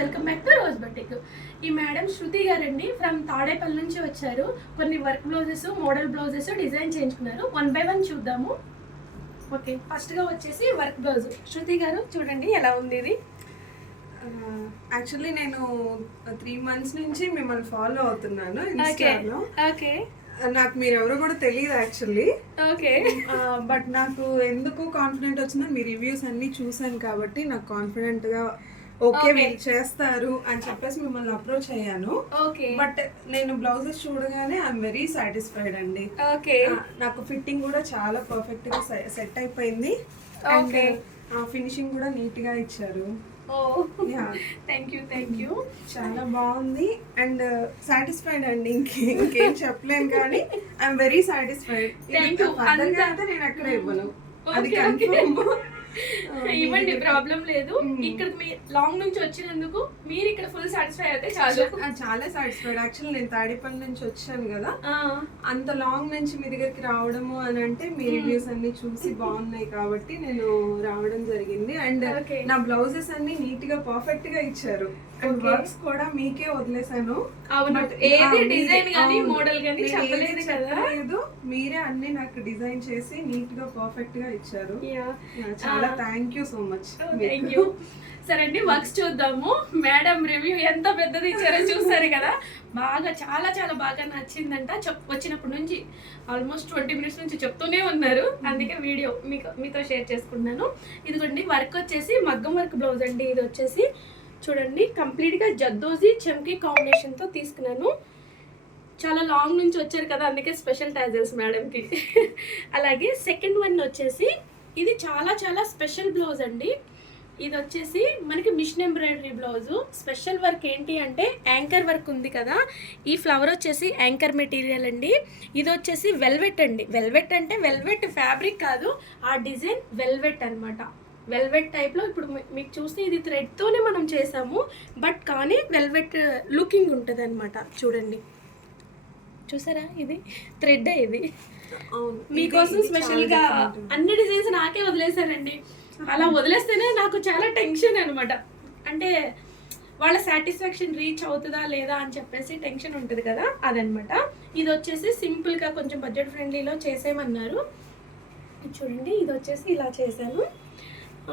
Welcome back to rose batik. ఈ madam శృతి గారండి from Tadepalli నుంచి వచ్చారు. కొన్ని work blouses, model blouses design చేయించుకున్నారు. 1 by 1 చూద్దాము. ఓకే, ఫస్ట్గా వచ్చేసి వర్క్ బ్లౌజ్. శృతి గారు చూడండి ఎలా ఉంది ఇది. యాక్చువల్లీ నేను 3 months నుంచి మిమ్మల్ని ఫాలో అవుతున్నాను ఇన్స్టాలో. ఓకే, నాకు మీరు ఎవరో కూడా తెలియదు యాక్చువల్లీ. ఓకే, బట్ నాకు ఎందుకు కాన్ఫిడెంట్ వచ్చిందో మీ రివ్యూస్ అన్ని చూసాను కాబట్టి నాకు కాన్ఫిడెంట్ గా ఓకే వీళ్ళు చేస్తారు అని చెప్పేసి మిమ్మల్ని అప్రోచ్ అయ్యాను. బట్ నేను బ్లౌజెస్ చూడగానే ఐఎమ్ వెరీ సాటిస్ఫైడ్ అండి. నాకు ఫిట్టింగ్ కూడా చాలా పర్ఫెక్ట్ గా సెట్ అయిపోయింది. అండ్ ఫినిషింగ్ కూడా నీట్ గా ఇచ్చారు. Thank you. చాలా బాగుంది అండ్ సాటిస్ఫైడ్ అండి. ఇంకేం చెప్పలేను కానీ ఐఎమ్ వెరీ సాటిస్ఫైడ్. నేను ఎక్కడ ఇవ్వను, అది కన్ఫర్మ్. ఇవ్వండి, ప్రాబ్లం లేదు. ఇక్కడ లాంగ్ నుంచి వచ్చినందుకు మీరు ఇక్కడ ఫుల్ సాటిస్ఫై అయితే చాలు. చాలా సాటిస్ఫైడ్. యాక్చువల్లీ నేను తాడేపల్లి నుంచి వచ్చాను కదా, అంత లాంగ్ నుంచి మీ దగ్గరికి రావడము అని అంటే మీ రివ్యూస్ అన్ని చూసి బాగున్నాయి కాబట్టి నేను రావడం జరిగింది. అండ్ నా బ్లౌజెస్ అన్ని నీట్ గా పర్ఫెక్ట్ గా ఇచ్చారు. అండ్ వర్క్స్ కూడా మీకే వదిలేసాను. మీరే అన్ని నాకు డిజైన్ చేసి నీట్ గా పర్ఫెక్ట్ గా ఇచ్చారు. చాలా thank you so much. Thank you. సరే అండి, వర్క్స్ చూద్దాము. మేడం రివ్యూ ఎంత పెద్దది ఇచ్చారో చూస్తారు కదా. బాగా చాలా బాగా నచ్చిందంట. వచ్చినప్పటి నుంచి ఆల్మోస్ట్ 20 minutes నుంచి చెప్తూనే ఉన్నారు. అందుకే వీడియో మీతో షేర్ చేసుకుంటున్నాను. ఇదిగోండి వర్క్ వచ్చేసి మగ్గం వర్క్ బ్లౌజ్ అండి. ఇది వచ్చేసి చూడండి కంప్లీట్గా జద్దోజీ చెమ్కీ కాంబినేషన్తో తీసుకున్నాను. చాలా లాంగ్ నుంచి వచ్చారు కదా, అందుకే స్పెషల్ టాజల్స్ మేడంకి. అలాగే సెకండ్ వన్ వచ్చేసి ఇది చాలా స్పెషల్ బ్లౌజ్ అండి. ఇది వచ్చేసి మనకి machine embroidery blouse. Special work ఏంటి అంటే యాంకర్ వర్క్ ఉంది కదా, ఈ ఫ్లవర్ వచ్చేసి యాంకర్ మెటీరియల్ అండి. ఇది వచ్చేసి వెల్వెట్ అండి. వెల్వెట్ అంటే వెల్వెట్ ఫ్యాబ్రిక్ కాదు, ఆ డిజైన్ వెల్వెట్ అనమాట. వెల్వెట్ టైప్లో ఇప్పుడు మీకు చూస్తే ఇది థ్రెడ్తోనే మనం చేసాము, బట్ కానీ వెల్వెట్ లుకింగ్ ఉంటుంది అనమాట. చూడండి, చూసారా, ఇది థ్రెడ్. ఇది మీకోసం స్పెషల్గా అన్ని డిజైన్స్ నాకే వదిలేశారండి. అలా వదిలేస్తేనే నాకు చాలా టెన్షన్ అనమాట. అంటే వాళ్ళ సాటిస్ఫాక్షన్ రీచ్ అవుతుందా లేదా అని చెప్పేసి టెన్షన్ ఉంటుంది కదా, అదనమాట. ఇది వచ్చేసి సింపుల్గా కొంచెం బడ్జెట్ ఫ్రెండ్లీలో చేసేయమన్నారు. చూడండి, ఇది వచ్చేసి ఇలా చేశాను.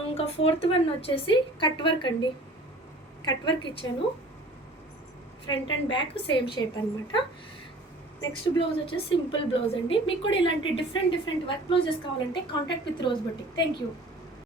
ఇంకా ఫోర్త్ వన్ వచ్చేసి కట్ వర్క్ అండి. కట్ వర్క్ ఇచ్చాను, front and back same shape అనమాట. నెక్స్ట్ బ్లౌజ్ వచ్చేసి సింపుల్ బ్లౌజ్ అండి. మీకు కూడా ఇలాంటి డిఫరెంట్ వర్క్ బ్లౌజెస్ కావాలంటే contact with rose batik. Thank you.